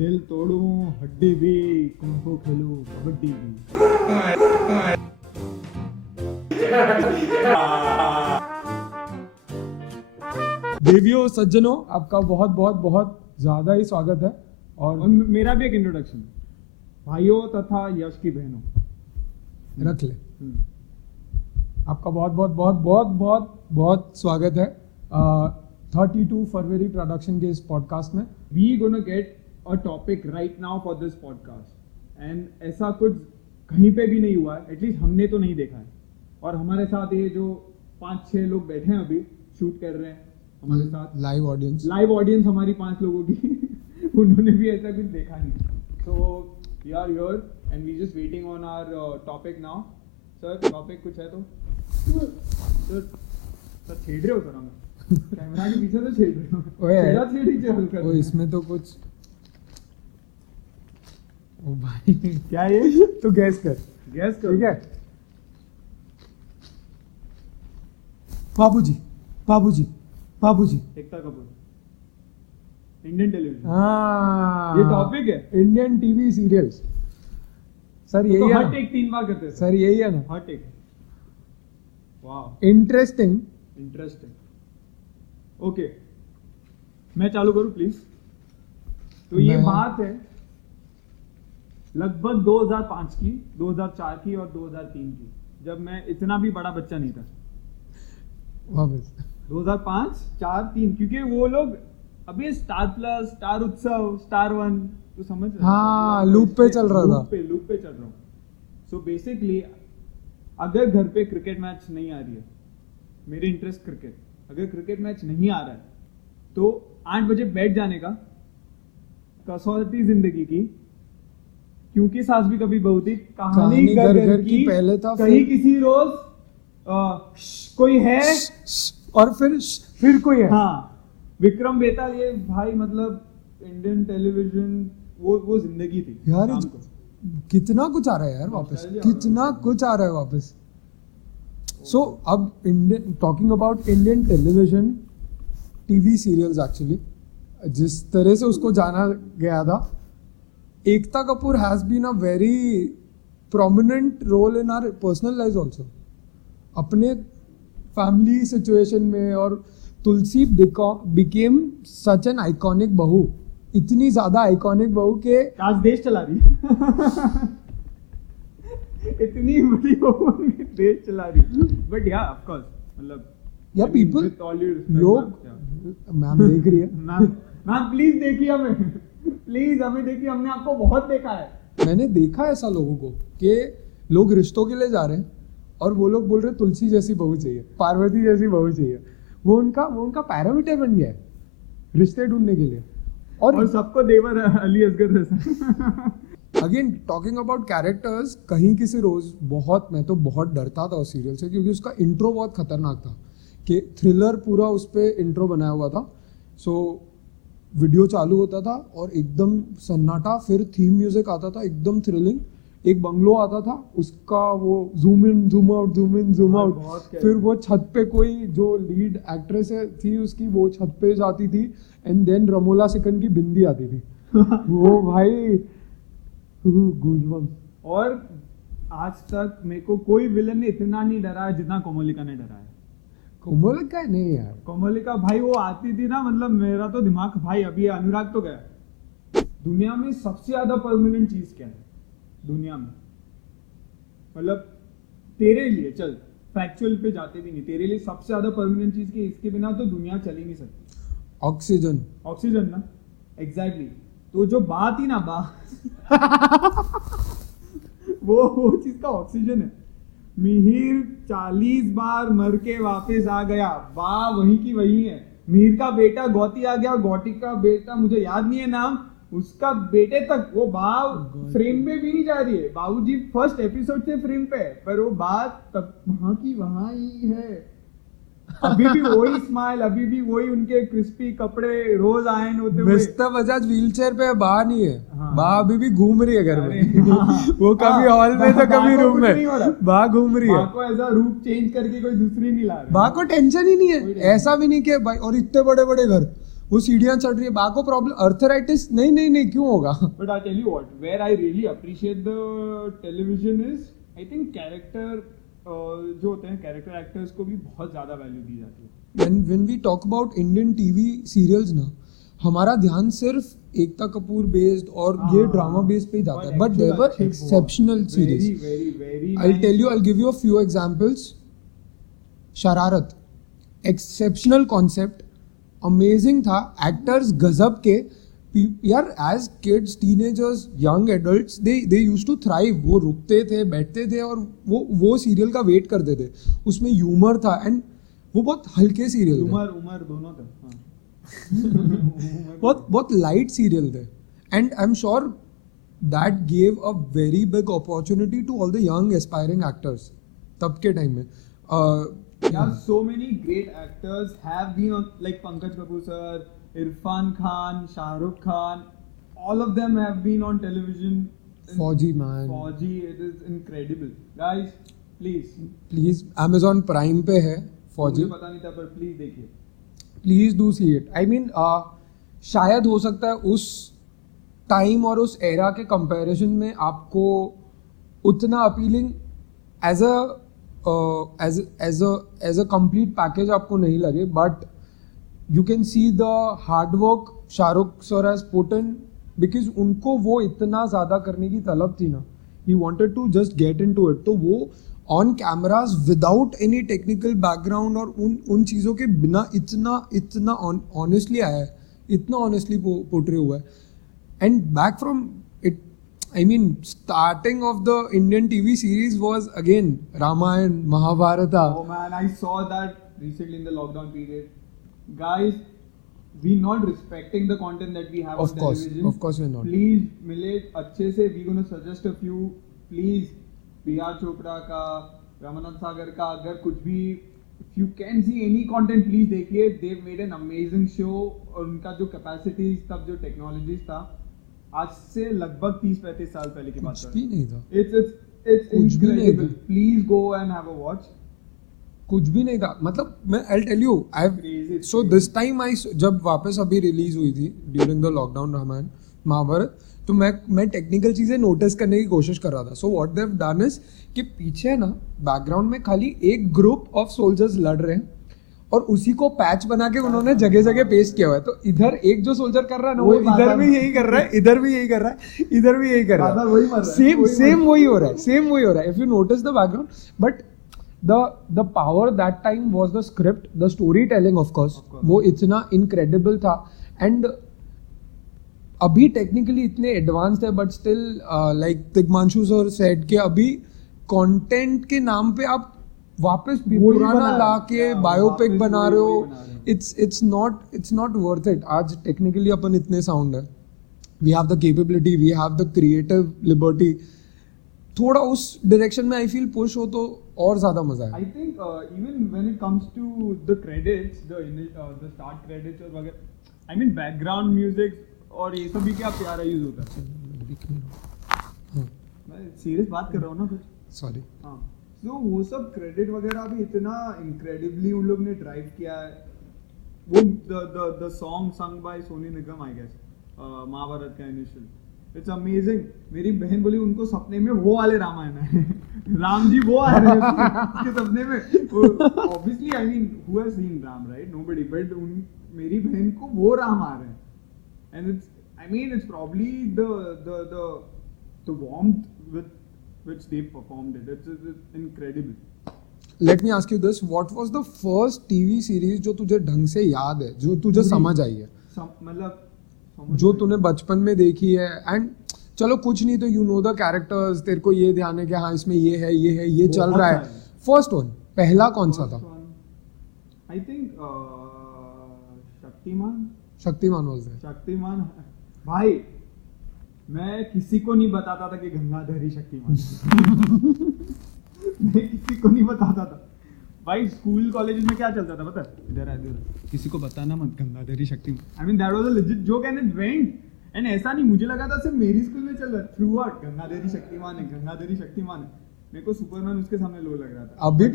दिल तोड़ूं हड्डी भी, कुंफू खेलूं कबड्डी भी। देवियों सज्जनों, आपका बहुत बहुत बहुत ज्यादा ही स्वागत है। और मेरा भी एक इंट्रोडक्शन, भाइयों तथा यश की बहनों। रख ले। आपका बहुत बहुत बहुत बहुत बहुत बहुत स्वागत है 32 फरवरी प्रोडक्शन के इस पॉडकास्ट में। We gonna get a topic right now for this podcast and ऐसा कुछ कहीं पे भी नहीं हुआ है, एटलीस्ट हमने तो नहीं देखा है। और हमारे साथ ये जो 5-6 लोग बैठे हैं अभी शूट कर रहे हैं हमारे साथ, लाइव ऑडियंस हमारी 5 लोगों की उन्होंने भी ऐसा कुछ देखा नहीं। So we are here and we just waiting on our topic now. Sir topic कुछ है तो सर छेड़ रहे हो सर, हमें कैमरा के पीछे तो छेड़ रहे हो। ओए इसमें तो कुछ ओ भाई क्या ये तो गैस कर ठीक है। बाबूजी एकता कपूर, इंडियन टेलीविजन। हाँ ये टॉपिक है इंडियन टीवी सीरियल्स। सर यही तो है हर ना? टेक 3 बार करते हैं सर यही है ना? हर टेक। वाह इंटरेस्टिंग। ओके मैं चालू करूं प्लीज। तो ये बात है लगभग 2005 की, 2004 की और 2003 की, जब मैं इतना भी बड़ा बच्चा नहीं था। वापस 2005, 4, 3, क्योंकि वो लोग अभी स्टार प्लस, स्टार उत्सव, स्टार 1 तो समझ रहे हो? हाँ लूप पे चल रहा था। लूप पे चल रहा हूँ। सो बेसिकली अगर घर पे क्रिकेट मैच नहीं आ रही है, मेरे इंटरेस्ट क्रिकेट, अगर क्रिकेट मैच नहीं आ रहा है तो 8 बजे बैठ जाने का, कसौटी जिंदगी की, क्योंकि सास भी कभी बहू थी, कहानी घर की पहले था, कहीं किसी रोज कोई है और फिर कोई है। हाँ विक्रम बेताल, ये भाई मतलब इंडियन टेलीविजन वो जिंदगी थी यार। शाम को। कितना कुछ आ रहा है यार वापस, कितना कुछ आ रहा है वापस। सो अब Indian talking about Indian television TV serials, actually जिस तरह से उसको जाना गया था, Ekta Kapoor has been a very prominent role in our personal life also. अपने फैमिली सिचुएशन में, और Tulsi became such an iconic बहू, इतनी ज्यादा आइकॉनिक बहू के आज देश चला रही इतनी बड़ी बहू देश चला रही। बट या ऑफ कोर्स मतलब या पीपल लोग, मैम देख रही है मैम प्लीज देखिए हमें, प्लीज हमें देखिए, हमने आपको बहुत देखा है। मैंने देखा ऐसा लोगों को कि लोग रिश्तों के लिए जा रहे हैं और वो लोग बोल रहे तुलसी जैसी बहू चाहिए, पार्वती जैसी बहू चाहिए। वो उनका पैरामीटर बन गया है रिश्ते ढूंढने के लिए। और सबको देवर अली असगर जैसा। अगेन टॉकिंग अबाउट कैरेक्टर्स, कहीं किसी रोज मैं तो बहुत डरता था उस सीरियल से, क्योंकि उसका इंट्रो बहुत खतरनाक था कि थ्रिलर पूरा उस पर इंट्रो बनाया हुआ था। सो वीडियो चालू होता था और एकदम सन्नाटा, फिर थीम म्यूजिक आता था एकदम थ्रिलिंग, एक बंगलो आता था, उसका वो जूम इन जूम आउट, फिर वो छत पे कोई जो लीड एक्ट्रेस थी उसकी वो छत पे जाती थी, एंड देन रमोला सिकन की बिंदी आती थी वो भाई गूज़बम्प्स। और आज तक मेरे को कोई विलन ने इतना नहीं डरा है जितना कोमोलिका ने डरा है। कोमोलिका नहीं यार, कोमोलिका भाई वो आती थी ना, मतलब मेरा तो दिमाग भाई, अभी अनुराग तो गया। दुनिया में सबसे ज्यादा परमानेंट चीज क्या है दुनिया में? मतलब तेरे लिए चल फैक्चुअल पे जाते भी नहीं, तेरे लिए सबसे ज्यादा परमानेंट चीज की, इसके बिना तो दुनिया चल ही नहीं सकती। ऑक्सीजन ना, एग्जैक्टली। तो जो बात ही ना वो चीज का ऑक्सीजन है। मिहिर 40 बार मर के वापस आ गया, बा वही की वही है। मिहिर का बेटा गौती आ गया, गौती का बेटा मुझे याद नहीं है नाम, उसका बेटे तक वो बात फ्रेम में भी नहीं जा रही है। बाबूजी फर्स्ट एपिसोड से फ्रेम पे है, पर वो बात तब वहां की वहां ही है। अभी भी वही स्माइल, अभी भी वही उनके क्रिस्पी कपड़े रोज आयन होते हुए। मिस्टर बजाज व्हीलचेयर पे बा नहीं है, हाँ। बा अभी भी घूम रही है घर में। हाँ। वो कभी हॉल में तो कभी रूम में, बा घूम रही है। बा को ऐसा रूप चेंज करके कोई दूसरी नहीं ला रहा। बा को टेंशन ही नहीं है, ऐसा भी नहीं कि भाई, और इतने बड़े बड़े घर वो सीढ़ियाँ चढ़ रही है, बा को प्रॉब्लम अर्थराइटिस, नहीं नहीं नहीं क्यों होगा? But I tell you what, where I really appreciate the television is, I think character जो होते हैं character actors को भी बहुत ज़्यादा value दी जाती है. when we talk about Indian TV serials ना, हमारा ध्यान सिर्फ एकता कपूर बेस्ड और ये ड्रामा बेस्ड पे ही जाता है, but there were exceptional series. Very I'll tell you, I'll give you a few examples. Shararat, exceptional concept, amazing था, एक्टर्स गजब के यार. As kids, teenagers, young adults, they used to thrive. वो रुकते थे, बैठते थे और वो सीरियल का वेट करते थे. उसमें ह्यूमर था एंड वो बहुत हल्के सीरियल थे, उमर दोनों थे. बहुत लाइट सीरियल थे. And I am sure that gave a very big opportunity to all the young aspiring actors तब के टाइम में. Yeah, so many great actors have been on, like Pankaj Kapoor sir, Irfan Khan, Shah Rukh Khan, all of them have been on television. Fauji man, Fauji, it is incredible. Guys, please Amazon Prime पे है फौजी. मुझे पता नहीं था पर please देखिए. Please do see it. I mean शायद हो सकता है उस टाइम और उस एरा के कंपैरिजन में आपको उतना appealing as a complete package आपको नहीं लगे, but you can see the hard work Shahrukh sir has put in, because उनको वो इतना ज़्यादा करने की तलब थी ना. He wanted to just get into it. तो वो on cameras without any technical background और उन चीज़ों के बिना इतना ऑनेस्टली आया है, इतना ऑनेस्टली पोर्ट्रे हुआ है. And back from it, I mean, starting of the Indian TV series was again Ramayana, Mahabharata. Oh man, I saw that recently in the lockdown period. Guys, we not respecting the content that we have on television. Of course we're not. Please, Millet, अच्छे से we gonna suggest a few. Please, PR Chopra का, Ramanand Sagar का, अगर कुछ भी, if you can see any content, please देखिए. They've made an amazing show. और उनका जो capacities तब जो technologies था, आज से लगभग 30-35 साल पहले की बात कुछ भी नहीं था. It's incredible. Please go and have a watch. कुछ भी नहीं था. मतलब मैं I'll tell you, so this time जब वापस अभी रिलीज हुई थी during the lockdown Ramayan Mahabharat, तो मैं टेक्निकल चीज़ें नोटिस करने की कोशिश कर रहा था. So what they have done is कि पीछे ना बैकग्राउंड में खाली एक ग्रुप ऑफ सोल्जर्स लड़ रहे हैं और उसी को पैच बना के उन्होंने जगह जगह पेस्ट किया हुआ है. तो इधर एक जो सोल्जर कर रहा है ना, वो इधर भी यही कर रहा है, इधर भी यही कर रहा है, इधर भी यही कर रहा है. सेम वही हो रहा है. If you notice the background, but the power that time was the script, the storytelling of course. वो इतना incredible था. and अभी टेक्निकली इतने एडवांस्ड है, but still like Tigmanshu sir said के अभी कंटेंट के नाम पे आप वापस पुराना ला के बायोपिक बना रहे हो. It's not worth it. आज टेक्निकली अपन इतने साउंड है, we have the capability, we have the creative liberty. थोड़ा उस डायरेक्शन में आई फील पुश हो तो और ज्यादा मजा है. I think even when it comes to the credits, the start credits और वगैरह, आई मीन बैकग्राउंड म्यूजिक और ये सब भी क्या प्यारा यूज होता है. मैं सीरियस बात कर रहा हूँ ना कुछ, सॉरी. हाँ, तो वो सब क्रेडिट वगैरह भी इतना इनक्रेडिबली उन लोग ने ड्राइव किया है. वो the song sung by Sonu Nigam, I guess, Mahabharat का इनिशियल, इट्स अमेजिंग. मेरी बहन बोली उनको सपने में वो वाले रामायण है. राम जी वो आ रहे हैं उसके सपने में. Obviously I mean who has seen Ram, right? Nobody. But मेरी बहन को वो राम आ रहे हैं. And it's probably the warmth with which they performed it. It's incredible. Let me ask you this: what was the first TV series जो तुझे ढंग से याद है, जो तुझे समझ आई है, मतलब जो तूने बचपन में देखी है? एंड चलो कुछ नहीं तो यू नो द कैरेक्टर्स, तेरे को ये ध्यान है कि हाँ इसमें ये है, ये है, ये चल रहा है. फर्स्ट वन, पहला कौन सा था? I think Shaktimaan was there. Shaktimaan भाई, मैं किसी को नहीं बताता था कि गंगाधर ही शक्तिमान. मैं किसी को नहीं बताता था भाई. स्कूल कॉलेज में क्या चलता था पता है? इधर किसी को बताना मत, गंगाधर ही Shaktimaan. I mean that was a legit joke and it went. And ऐसा नहीं, मुझे लगा था सिर्फ मेरी स्कूल में चल रहा है. थ्रू आउट गंगाधर ही शक्तिमान है, गंगाधर ही शक्तिमान है. मेरे को सुपरमैन उसके सामने लो लग रहा था। अभी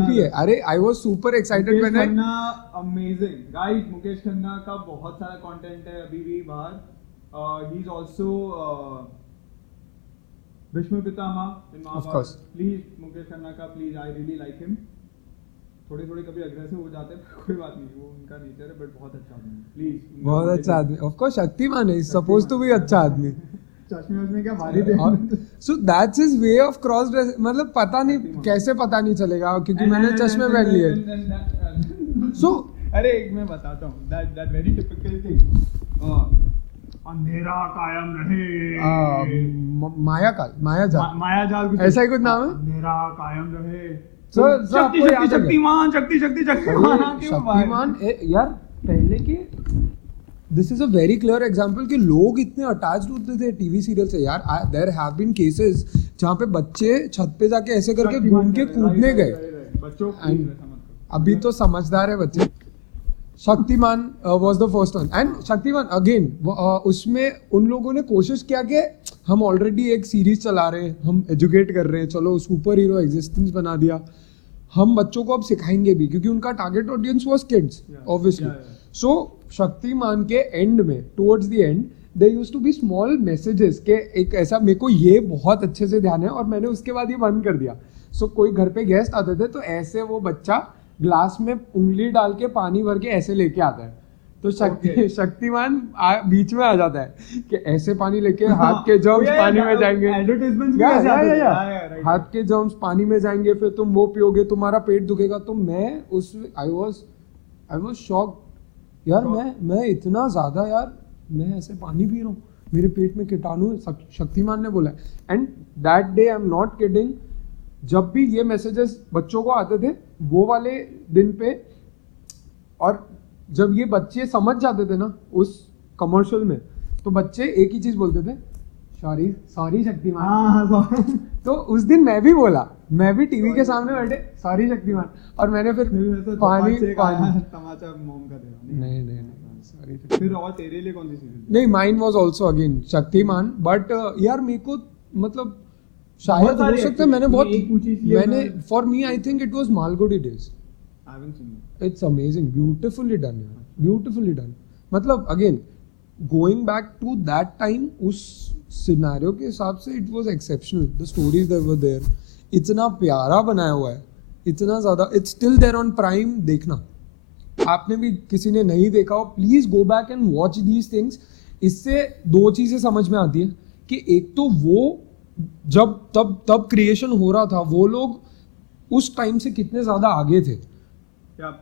भी है। अरे I was super excited Mukesh when Khanna amazing guys. Mukesh Khanna का बहुत सारा कंटेंट है अभी भी बाहर। He is also Bhishma Pitamah in Mahabharat. Please Mukesh Khanna का please, I really like him. थोड़े कभी अग्रेसिव हो जाते हैं, कोई बात नहीं, वो उनका नेचर है, बट बहुत अच्छा आदमी प्लीज। बहुत अच्छा आदमी, ऑफ कोर्स शक्तिमान है, सपोज टू बी अच्छा आदमी। चश्मे क्या मारी दे। So that's his way of cross dress, मतलब पता नहीं कैसे पता नहीं चलेगा क्योंकि मैंने चश्मे पहन लिए। सो अरे एक मैं बताता हूँ दैट वेरी टिपिकल थिंग, अंधेरा कायम रहे, मायाजाल कुछ ऐसा ही कुछ नाम है, अंधेरा कायम रहे। शक्तिमान शक्तिमान यार पहले के, this is a very clear example कि लोग इतने अटैच्ड होते थे टीवी सीरियल से यार। देयर हैव बीन केसेस जहाँ पे बच्चे छत पे जाके ऐसे करके घूम के कूदने गए। बच्चों अभी तो समझदार है बच्चे। Shaktimaan was the first one, and Shaktimaan again उसमें उन लोगों ने कोशिश किया कि हम ऑलरेडी एक सीरीज चला रहे हैं, हम एजुकेट कर रहे हैं, चलो सुपर हीरो एग्जिस्टेंस बना दिया, हम बच्चों को अब सिखाएंगे भी, क्योंकि उनका target audience was kids obviously. So Shaktimaan के एंड में, towards the end, there used to be small messages के एक ऐसा, मेरे को ये बहुत अच्छे से ध्यान है और मैंने उसके बाद ये बंद कर दिया। सो कोई घर पे गेस्ट आते थे तो ऐसे वो बच्चा ग्लास में उंगली डाल के पानी भर के ऐसे लेके आता है, तो शक्तिमान बीच में आ जाता है कि ऐसे पानी लेके हाथ के जर्म्स पानी में जाएंगे, हाथ के जर्म्स पानी में जाएंगे, फिर तुम वो पियोगे, तुम्हारा पेट दुखेगा। तो मैं उस आई वाज शॉक्ड यार, मैं इतना ज्यादा यार, मैं ऐसे पानी पी रहा हूँ, मेरे पेट में कीटाणु है, शक्तिमान ने बोला। And that day I am not kidding, जब भी ये मैसेजेस बच्चों को आते थे वो वाले दिन पे, और जब ये बच्चे समझ जाते थे ना उस कमर्शियल में, तो बच्चे एक ही चीज बोलते थे, सॉरी शक्तिमान। तो उस दिन मैं भी बोला, मैं भी टीवी के सामने बैठे सॉरी शक्तिमान, और मैंने फिर पानी तमाचा मोम का दे। नहीं फिर और तेरे लिए कौन सी सीरीज? नहीं, mine was also again Shaktiman, but यार मेरे को मतलब शायद हो सकता है मैंने for me I think it was Malgudi days. I haven't seen it. It's amazing, beautifully done यार, ब्यूटीफुली डन। मतलब again going back to that time, उस सिनेरियो के हिसाब से it was exceptional, the stories that were there, इतना प्यारा बनाया हुआ है, इतना ज्यादा। It's still there on prime, देखना। आपने भी किसी ने नहीं देखा हो, please go back and watch these things. इससे दो चीजें समझ में आती है कि एक तो वो जब तब क्रिएशन हो रहा था, वो लोग उस टाइम से कितने ज्यादा आगे थे।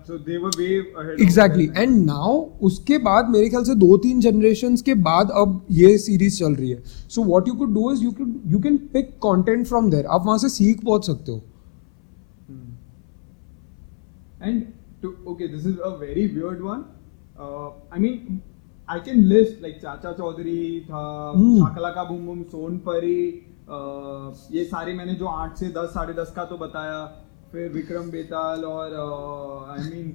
so they were way ahead exactly. And now उसके बाद मेरे ख्याल से 2-3 जनरेशन्स के बाद अब ये सीरीज चल रही है। So what you could do is you can pick content from there, आप वहां से सीख पहुंच सकते हो। And okay, this is a very weird one. I mean, I can list like चाचा चौधरी था, शाकला का बूम बूम, सोनपरी, ये सारे मैंने जो 8 से 10, 10:30 का तो बताया, फिर विक्रम बेताल, और I mean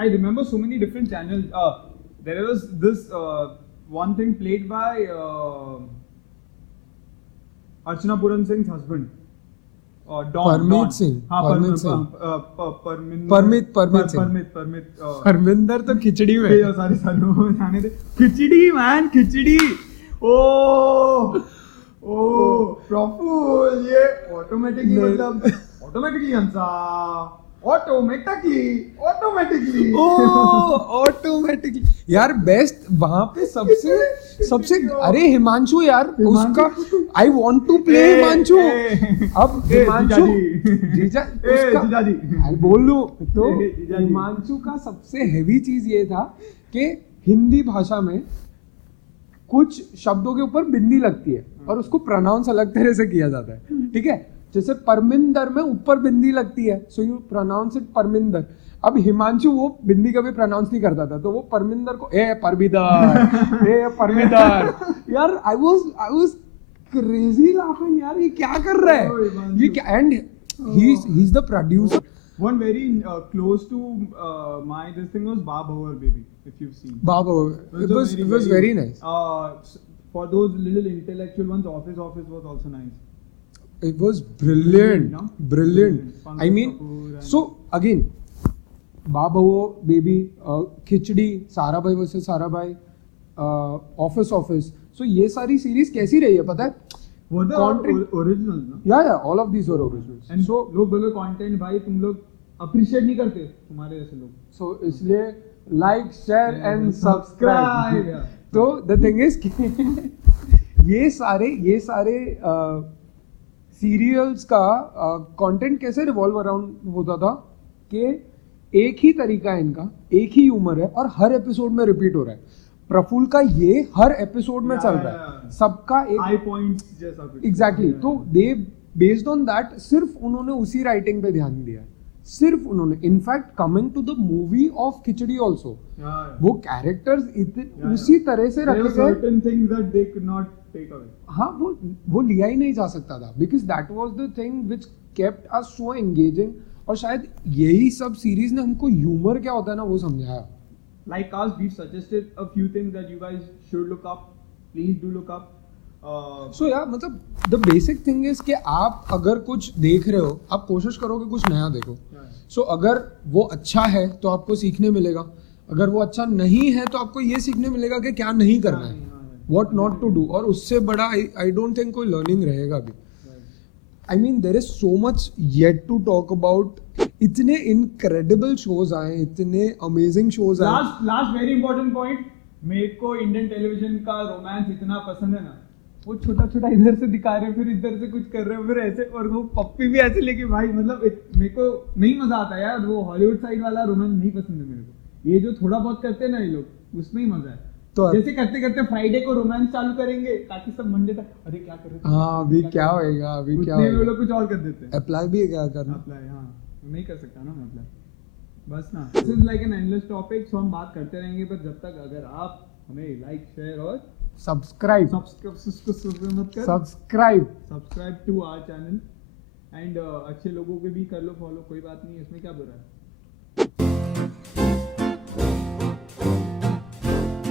I remember so many different channels. There was this one thing played by Archana Puran Singh's husband, परमित सिंह। परमिंदर तो खिचड़ी में, खिचड़ी मैन, खिचड़ी। ओ प्रफुल, ये ऑटोमेटिकली, मतलब ऑटोमेटिकली हंसा, ऑटोमेटिकली यार बेस्ट। वहां पे सबसे अरे हिमांशु यार, उसका I want to play Himanshu. अब हिमांशु जीजा उसका अरे बोल लूं तो, हिमांशु का सबसे हेवी चीज ये था कि हिंदी भाषा में कुछ शब्दों के ऊपर बिंदी लगती है और उसको प्रोनाउंस अलग तरह से किया जाता है, ठीक है। जैसे परमिंदर में ऊपर बिंदी लगती है, so you pronounce it Parminder. अब हिमांशु वो बिंदी कभी प्रोनाउंस नहीं करता था, तो वो परमिंदर को परमिंदर यार आई वाज क्रेजी लाफिंग यार, ये क्या कर रहा है ये क्या। And he is the producer. One very close to my this thing was Bob Hour Baby, if you've seen. Bob Hour, it was very nice. For those little intellectual ones, Office was also nice. It was brilliant, No? brilliant. Pankaj I mean, Kapoor and- so again, बाबो baby, Khichdi, Sarabhai versus Sarabhai, office. So ये सारी series कैसी रही है पता है? वो तो Content- ओरिजिनल ना. Yeah, all of these were originals. And So लोग बोले कंटेंट भाई तुम लोग अप्रिशिएट नहीं करते तुम्हारे जैसे लोग. so इसलिए like, share and And subscribe. subscribe, yeah. तो the thing is कि ये सारे सीरियल्स का कंटेंट कैसे रिवॉल्व अराउंड होता था कि एक ही तरीका है इनका, एक ही ह्यूमर है और हर एपिसोड में रिपीट हो रहा है. प्रफुल्ल का ये हर एपिसोड में Yeah, चल yeah, रहा है, yeah. सबका हाई एक पॉइंट्स जैसा कुछ. एग्जैक्टली. Yeah. तो दे बेस्ड ऑन दैट सिर्फ उन्होंने उसी राइटिंग पे ध्यान दिया है, सिर्फ उन्होंने. In fact coming to the movie of Khichdi also, Yeah. वो कैरेक्टर्स Yeah. उसी तरह से There रखे were गए. certain things that they could not take away. हाँ, वो लिया ही नहीं जा सकता था because that was the thing which kept us so engaging. और शायद यही सब सीरीज ने हमको ह्यूमर क्या होता है ना वो समझाया. Like us, we've suggested a few things that you guys should look up. Please do look up. सो यार मतलब द बेसिक थिंग इज कि आप अगर कुछ देख रहे हो, आप कोशिश करो कि कुछ नया देखो. सो अगर वो अच्छा है तो आपको सीखने मिलेगा, अगर वो अच्छा नहीं है तो आपको ये सीखने मिलेगा कि क्या नहीं करना है, व्हाट नॉट टू डू. और उससे बड़ा आई डोंट थिंक कोई लर्निंग रहेगा अभी. I mean, there is so much yet to talk about. इतने incredible shows आए, इतने amazing shows आए. लास्ट वेरी इंपॉर्टेंट पॉइंट, मेरे को इंडियन टेलीविजन का रोमांस इतना पसंद है ना. वो छोटा छोटा इधर से दिखा रहे हैं, फिर इधर से कुछ कर रहे हैं, फिर ऐसे, और वो पप्पी भी ऐसे लेके भाई मतलब मेरे को नहीं मजा आता यार. वो हॉलीवुड साइड वाला रोमांस नहीं पसंद है मेरे को. ये जो थोड़ा बहुत करते हैं ना ये लोग, उसमें ही मजा है. तो जैसे करते करते फ्राइडे को रोमांस चालू करेंगे ताकि सब मंडे तक अरे क्या कर रहे थे. हाँ, अभी क्या होएगा, अभी क्या उतने में वो होएगा. लोग कुछ और कर देते हैं. अप्लाई भी है क्या करना. अप्लाई, हाँ नहीं कर सकता ना मतलब. बस ना, this is like an endless topic. So हम बात करते रहेंगे, पर जब तक अगर आप हमें लाइक, शेयर और subscribe subscribe to our channel. And अच्छे लोगों के भी कर लो फॉलो, कोई बात नहीं, इसमें क्या बुरा है.